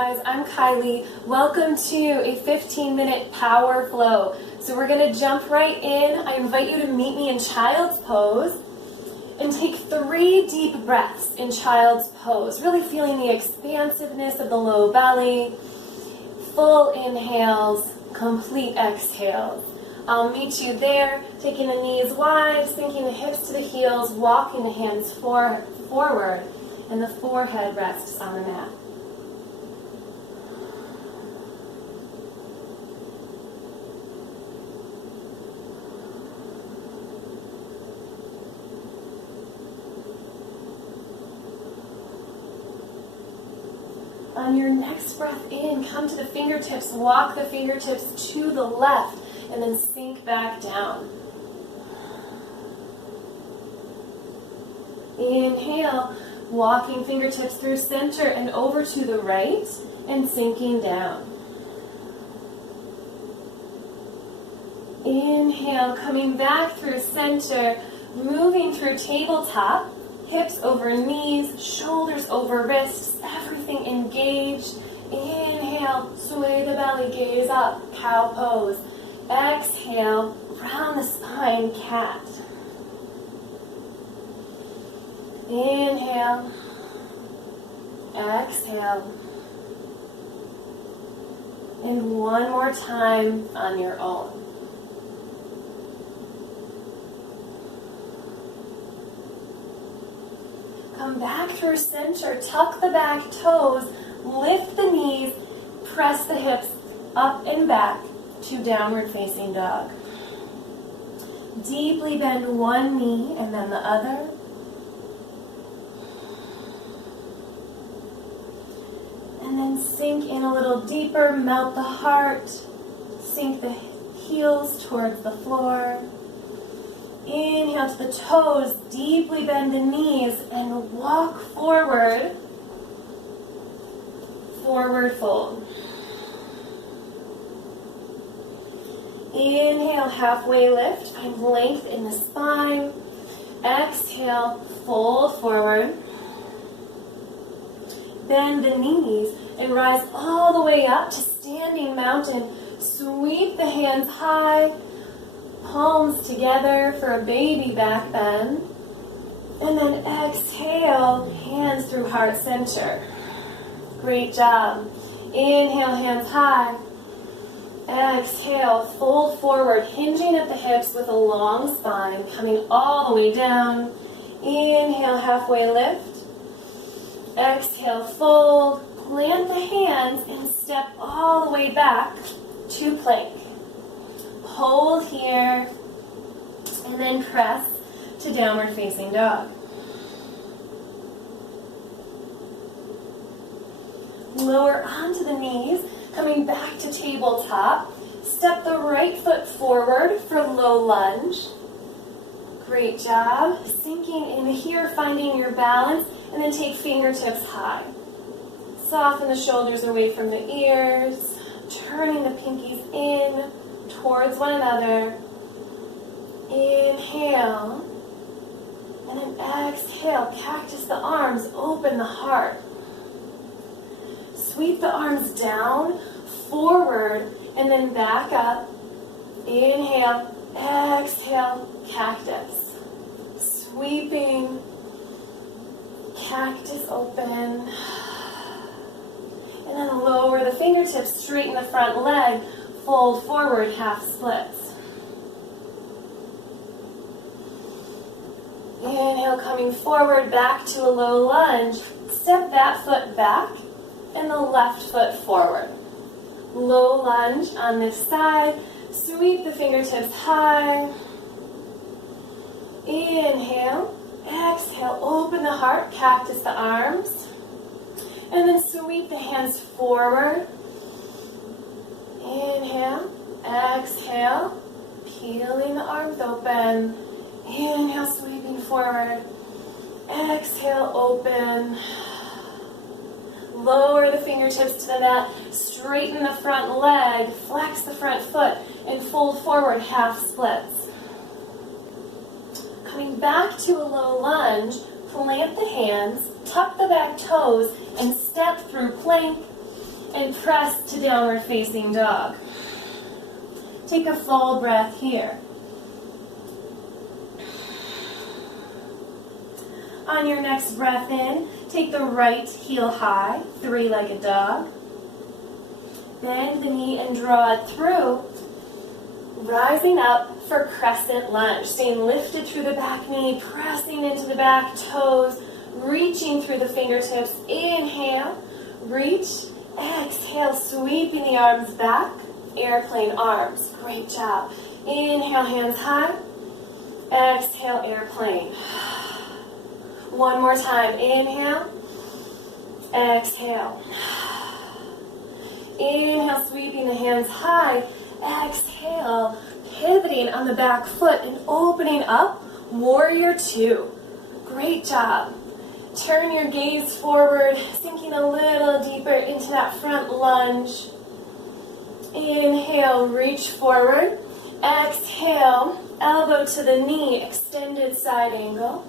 guys, I'm Kylie. Welcome to a 15-minute power flow. So we're going to jump right in. I invite you to meet me in child's pose and take 3 deep breaths in child's pose, really feeling the expansiveness of the low belly, full inhales, complete exhales. I'll meet you there, taking the knees wide, sinking the hips to the heels, walking the hands forward, and the forehead rests on the mat. On your next breath in, come to the fingertips, walk the fingertips to the left, and then sink back down. Inhale, walking fingertips through center and over to the right, and sinking down. Inhale, coming back through center, moving through tabletop, hips over knees, shoulders over wrists, everything engaged. Inhale, sway the belly, gaze up, cow pose. Exhale, round the spine, cat. Inhale, exhale. And one more time on your own. Come back through center, tuck the back toes, lift the knees, press the hips up and back to downward facing dog. Deeply bend one knee and then the other. And then sink in a little deeper, melt the heart, sink the heels towards the floor. Inhale to the toes, deeply bend the knees, and walk forward. Forward fold. Inhale, halfway lift, find length in the spine. Exhale, fold forward. Bend the knees and rise all the way up to standing mountain. Sweep the hands high. Palms together for a baby back bend. And then exhale, hands through heart center. Great job. Inhale, hands high. Exhale, fold forward, hinging at the hips with a long spine, coming all the way down. Inhale, halfway lift. Exhale, fold. Plant the hands and step all the way back to plank. Hold here, and then press to downward facing dog. Lower onto the knees, coming back to tabletop. Step the right foot forward for low lunge. Great job. Sinking in here, finding your balance, and then take fingertips high. Soften the shoulders away from the ears, turning the pinkies in towards one another. Inhale, and then exhale, cactus the arms, open the heart. Sweep the arms down, forward, and then back up. Inhale, exhale, cactus. Sweeping, cactus open. And then lower the fingertips, straighten the front leg, fold forward, half splits. Inhale, coming forward, back to a low lunge. Step that foot back and the left foot forward. Low lunge on this side. Sweep the fingertips high. Inhale, exhale, open the heart, cactus the arms. And then sweep the hands forward. Inhale, exhale, peeling the arms open. Inhale, sweeping forward. Exhale, open. Lower the fingertips to the mat. Straighten the front leg. Flex the front foot. And fold forward, half splits. Coming back to a low lunge, plant the hands, tuck the back toes, and step through plank. and press to downward facing dog. Take a full breath here. On your next breath in, take the right heel high, three-legged dog. Bend the knee and draw it through. Rising up for crescent lunge. Staying lifted through the back knee, pressing into the back toes, reaching through the fingertips. Inhale, reach. Exhale, sweeping the arms back. Airplane arms. Great job. Inhale, hands high. Exhale, airplane. One more time. Inhale. Exhale. Inhale, sweeping the hands high. Exhale, pivoting on the back foot and opening up. Warrior two. Great job. Turn your gaze forward, sinking a little deeper into that front lunge. Inhale, reach forward. Exhale, elbow to the knee, extended side angle.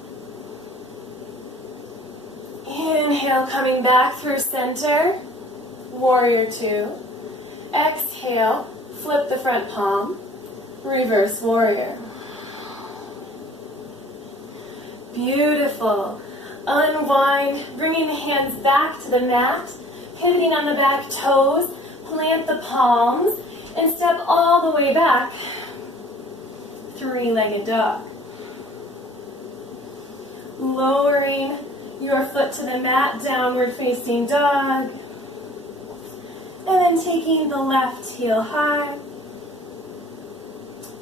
Inhale, coming back through center. Warrior two. Exhale, flip the front palm. Reverse warrior. Beautiful. Unwind, bringing the hands back to the mat, pivoting on the back toes, plant the palms, and step all the way back. Three-legged dog. Lowering your foot to the mat, downward facing dog. And then taking the left heel high.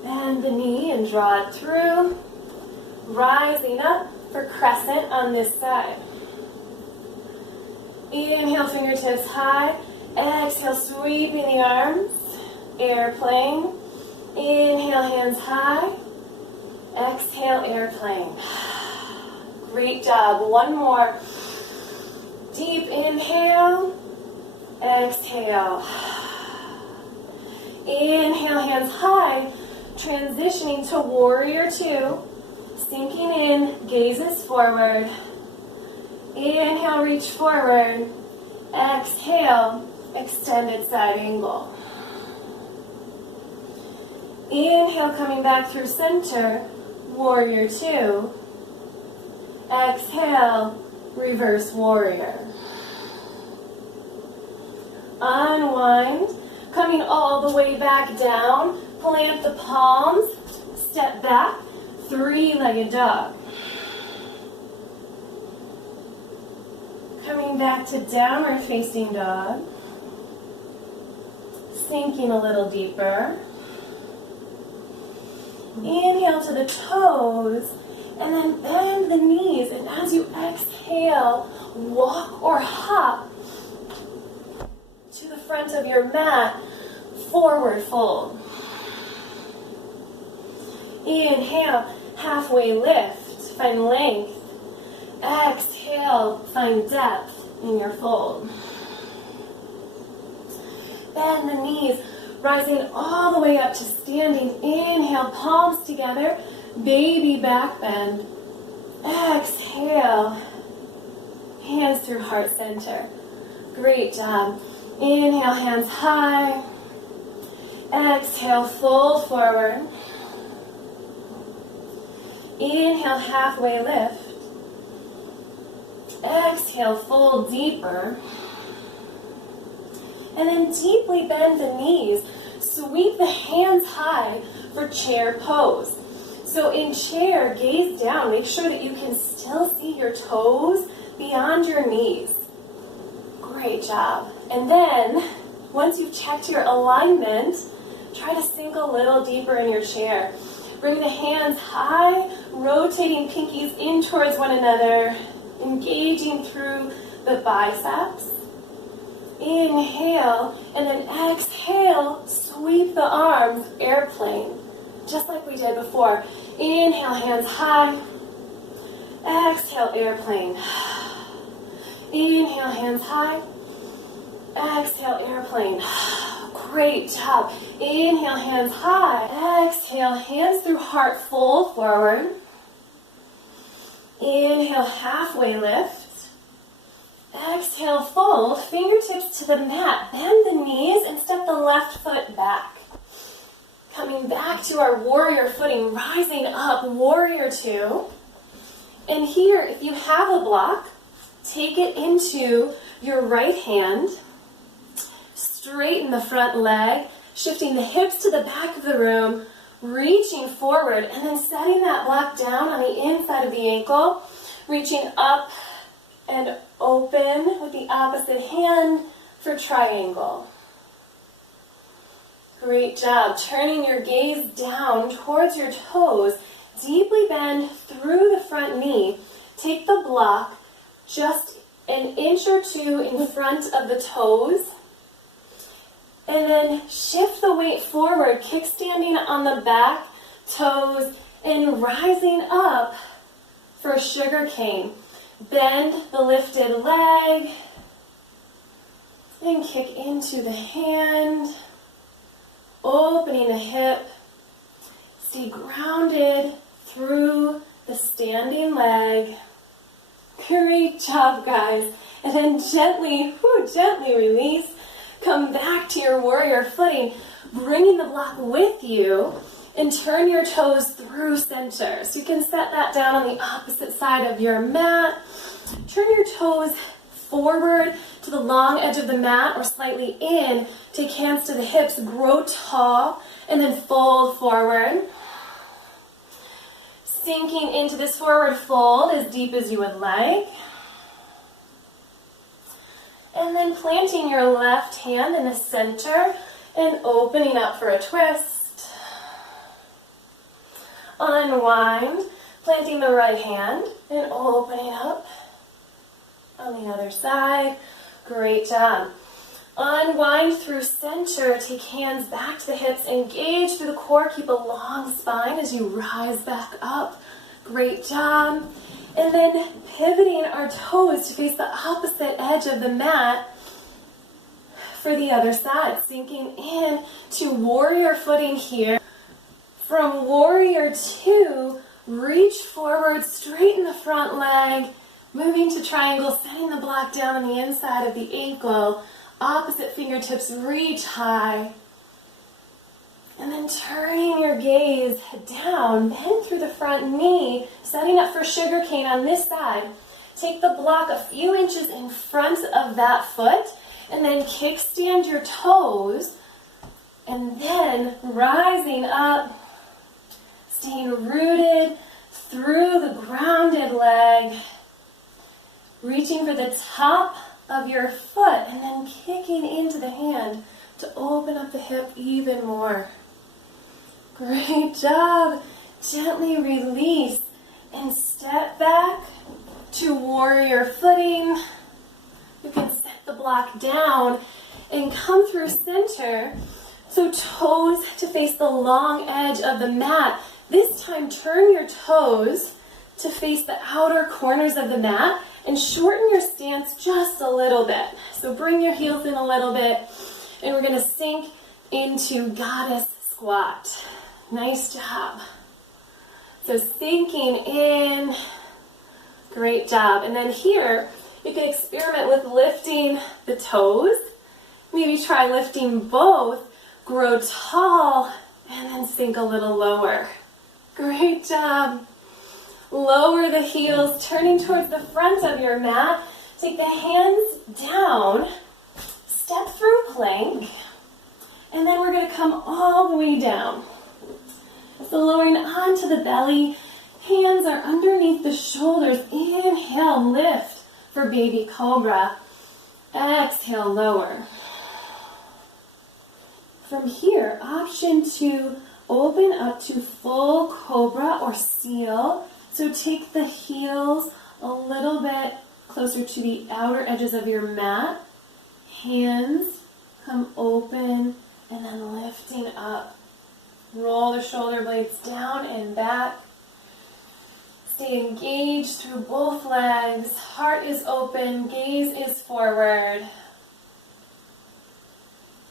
Bend the knee and draw it through. Rising up for crescent on this side. Inhale, fingertips high. Exhale, sweeping the arms. Airplane. Inhale, hands high. Exhale, airplane. Great job. One more. Deep inhale. Exhale. Inhale, hands high. Transitioning to warrior two. Sinking in, gazes forward. Inhale, reach forward. Exhale, extended side angle. Inhale, coming back through center. Warrior two. Exhale, reverse warrior. Unwind, coming all the way back down. Plant the palms, step back. Three-legged dog. Coming back to downward facing dog. Sinking a little deeper. Inhale to the toes, and then bend the knees. And as you exhale, walk or hop to the front of your mat, forward fold. Inhale, halfway lift, find length. Exhale, find depth in your fold. Bend the knees, rising all the way up to standing. Inhale, palms together, baby back bend. Exhale, hands through heart center. Great job. Inhale, hands high. Exhale, fold forward. Inhale, halfway lift. Exhale, fold deeper. And then deeply bend the knees. Sweep the hands high for chair pose. So in chair, gaze down. Make sure that you can still see your toes beyond your knees. Great job. And then, once you've checked your alignment, try to sink a little deeper in your chair. Bring the hands high, rotating pinkies in towards one another, engaging through the biceps. Inhale, and then exhale, sweep the arms, airplane, just like we did before. Inhale, hands high. Exhale, airplane. Inhale, hands high. Exhale, airplane. Great job. Inhale, hands high. Exhale, hands through heart, fold forward. Inhale, halfway lift. Exhale, fold, fingertips to the mat. Bend the knees and step the left foot back. Coming back to our warrior footing, rising up, warrior two. And here, if you have a block, take it into your right hand. Straighten the front leg, shifting the hips to the back of the room, reaching forward, and then setting that block down on the inside of the ankle, reaching up and open with the opposite hand for triangle. Great job. Turning your gaze down towards your toes. Deeply bend through the front knee. Take the block just an inch or two in front of the toes. And then shift the weight forward, kickstanding on the back toes and rising up for sugar cane. Bend the lifted leg and kick into the hand. Opening the hip, stay grounded through the standing leg. Great job, guys. And then gently release. Come back to your warrior footing, bringing the block with you, and turn your toes through center. So you can set that down on the opposite side of your mat. Turn your toes forward to the long edge of the mat or slightly in. Take hands to the hips, grow tall, and then fold forward. Sinking into this forward fold as deep as you would like. And then planting your left hand in the center and opening up for a twist. Unwind, planting the right hand and opening up on the other side. Great job. Unwind through center. Take hands back to the hips. Engage through the core. Keep a long spine as you rise back up. Great job. And then pivoting our toes to face the opposite edge of the mat for the other side. Sinking in to warrior footing here. From warrior two, reach forward, straighten the front leg. Moving to triangle, setting the block down on the inside of the ankle. Opposite fingertips reach high. And then turning your gaze down, bend through the front knee, setting up for sugar cane on this side. Take the block a few inches in front of that foot, and then kickstand your toes, and then rising up, staying rooted through the grounded leg. Reaching for the top of your foot and then kicking into the hand to open up the hip even more. Great job. Gently release and step back to warrior footing. You can set the block down and come through center. So toes to face the long edge of the mat. This time turn your toes to face the outer corners of the mat. And shorten your stance just a little bit. So bring your heels in a little bit. And we're going to sink into goddess squat. Nice job. So sinking in. Great job. And then here, you can experiment with lifting the toes. Maybe try lifting both. Grow tall. And then sink a little lower. Great job. Lower the heels, turning towards the front of your mat. Take the hands down, step through plank, and then we're going to come all the way down. So lowering onto the belly, hands are underneath the shoulders. Inhale, lift for baby cobra. Exhale, lower. From here, option to open up to full cobra or seal. So take the heels a little bit closer to the outer edges of your mat. Hands come open and then lifting up. Roll the shoulder blades down and back. Stay engaged through both legs. Heart is open, gaze is forward.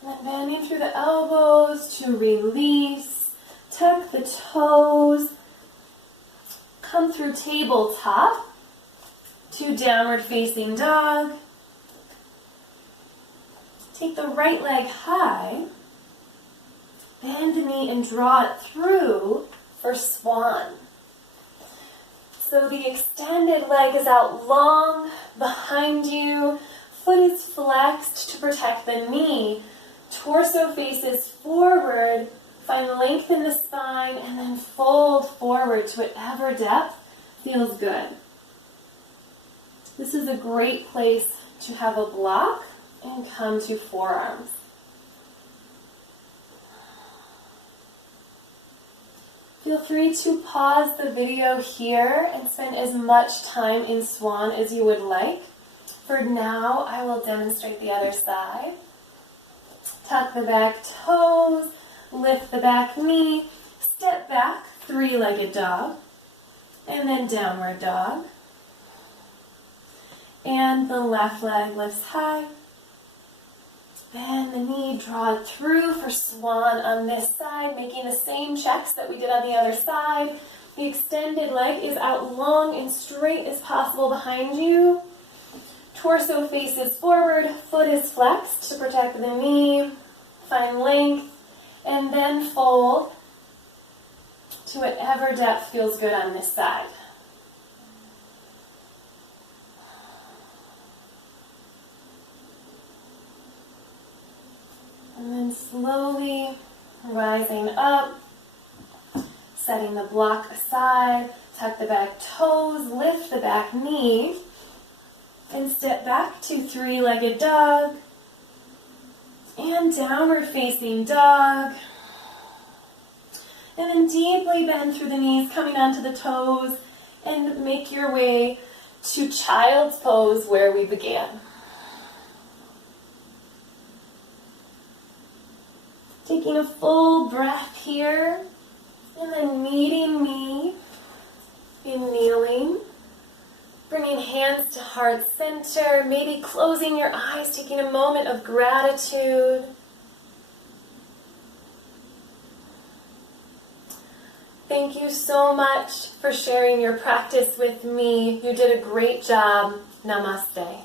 And then bending through the elbows to release. Tuck the toes. Come through tabletop to downward facing dog. Take the right leg high, bend the knee and draw it through for swan. So the extended leg is out long behind you, foot is flexed to protect the knee, torso faces forward, find length in the spine, and then fold forward to whatever depth feels good. This is a great place to have a block and come to forearms. Feel free to pause the video here and spend as much time in swan as you would like. For now, I will demonstrate the other side. Tuck the back toes, lift the back knee, step back, three-legged dog, and then downward dog. And the left leg lifts high. Bend the knee, draw it through for swan on this side, making the same checks that we did on the other side. The extended leg is out long and straight as possible behind you. Torso faces forward, foot is flexed to protect the knee. Find length, and then fold to whatever depth feels good on this side. And then slowly rising up, setting the block aside, tuck the back toes, lift the back knee, and step back to three-legged dog, and downward facing dog. And then deeply bend through the knees, coming onto the toes, and make your way to child's pose where we began. Taking a full breath here, and then meeting me in kneeling. Bringing hands to heart center, maybe closing your eyes, taking a moment of gratitude. Thank you so much for sharing your practice with me. You did a great job. Namaste.